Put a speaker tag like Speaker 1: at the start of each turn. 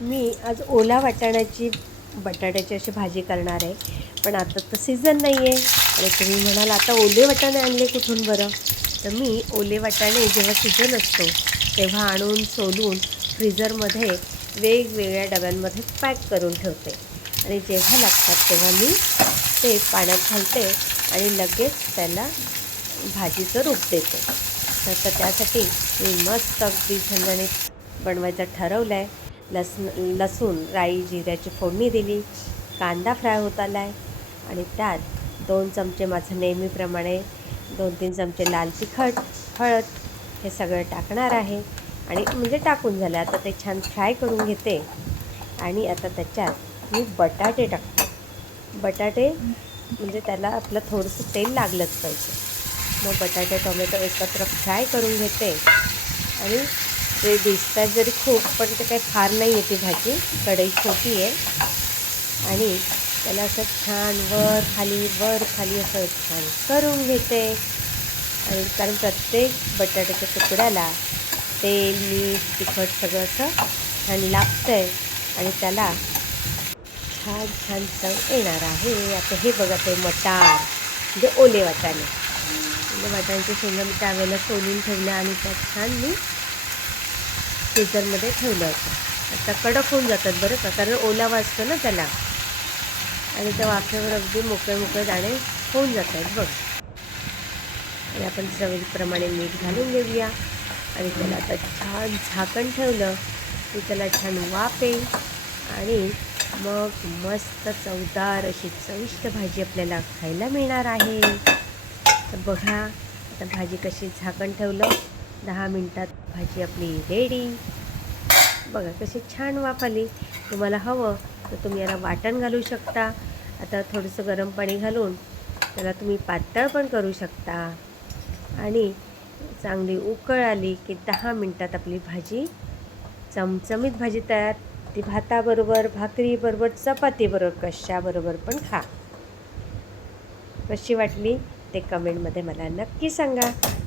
Speaker 1: मी आज ओला वाटाण्याची बटाट्याची अशी भाजी करणार आहे. पण आता तर सीझन नाही आहे आणि तुम्ही म्हणाल आता ओले वाटाणे आणले कुठून बरं? तर मी ओले वाटाणे जेव्हा सीझन असतो तेव्हा आणून सोलून फ्रीझरमध्ये वेगवेगळ्या डब्यांमध्ये पॅक करून ठेवते. आणि जेव्हा लागतात तेव्हा मी ते पाण्यात घालते आणि लगेच त्याला भाजीचं रूप देते. तर तर त्यासाठी मी मस्त अगदी झणझणीत बनवायचं ठरवलं आहे लसण लसूण राई जिऱ्याची फोडणी दिली. कांदा फ्राय होत आला आहे आणि त्यात दोन चमचे माझं नेहमीप्रमाणे दोन तीन चमचे लाल तिखट हळद हे सगळं टाकणार आहे. आणि म्हणजे टाकून झालं. आता ते छान फ्राय करून घेते. आणि आता त्याच्यात मी बटाटे टाकते. बटाटे म्हणजे त्याला आपलं थोडंसं तेल लागलंच पाहिजे. मग बटाटे टोमॅटो एकत्र फ्राय करून घेते. आणि ते दिसतात जरी खूप पण ते काही फार नाही आहे ती भाजी. कढई छोटी आहे. आणि त्याला असं छान वर खाली वर खाली असं छान करून घेते. आणि कारण प्रत्येक बटाट्याच्या तुकड्याला तेल मीठ तिखट सगळं असं छान लागतं आहे आणि त्याला छान छान चव येणार आहे. आता हे बघा ते मटार. म्हणजे ओले वाटाणे. म्हणजे वाटाण्याचे शेंगा मी त्यावेळेला सोलून ठेवल्या आणि त्यात छान मी फ्रीजरमध्ये ठेवलं होतं. आता कडक होऊन जातात बरं का कारण ओलावा असतो ना त्याला. आणि त्या वाफेवर अगदी मोकळे मोकळे दाणे होऊन जात आहेत बघ. आणि आपण चवीप्रमाणे मीठ घालून घेऊया. आणि त्याला आता छान झाकण ठेवलं की त्याला छान वाफ येईल. आणि मग मस्त चवदार अशी चविष्ट भाजी आपल्याला खायला मिळणार आहे. तर बघा आता भाजी कशी झाकण ठेवलं दहा मिनटात भाजी आपली रेडी बघा कशी छान वाफ आली. तुम्हाला हवं तर तुम्ही याला वाटण घालू शकता. आता थोडंसं गरम पाणी घालून त्याला तुम्ही पातळ पण करू शकता. आणि चांगली उकळ आली की दहा मिनटात आपली भाजी चमचमीत भाजी तयार. ती भाताबरोबर भाकरीबरोबर चपातीबरोबर कशाबरोबर पण खा. कशी वाटली ते कमेंटमध्ये मला नक्की सांगा.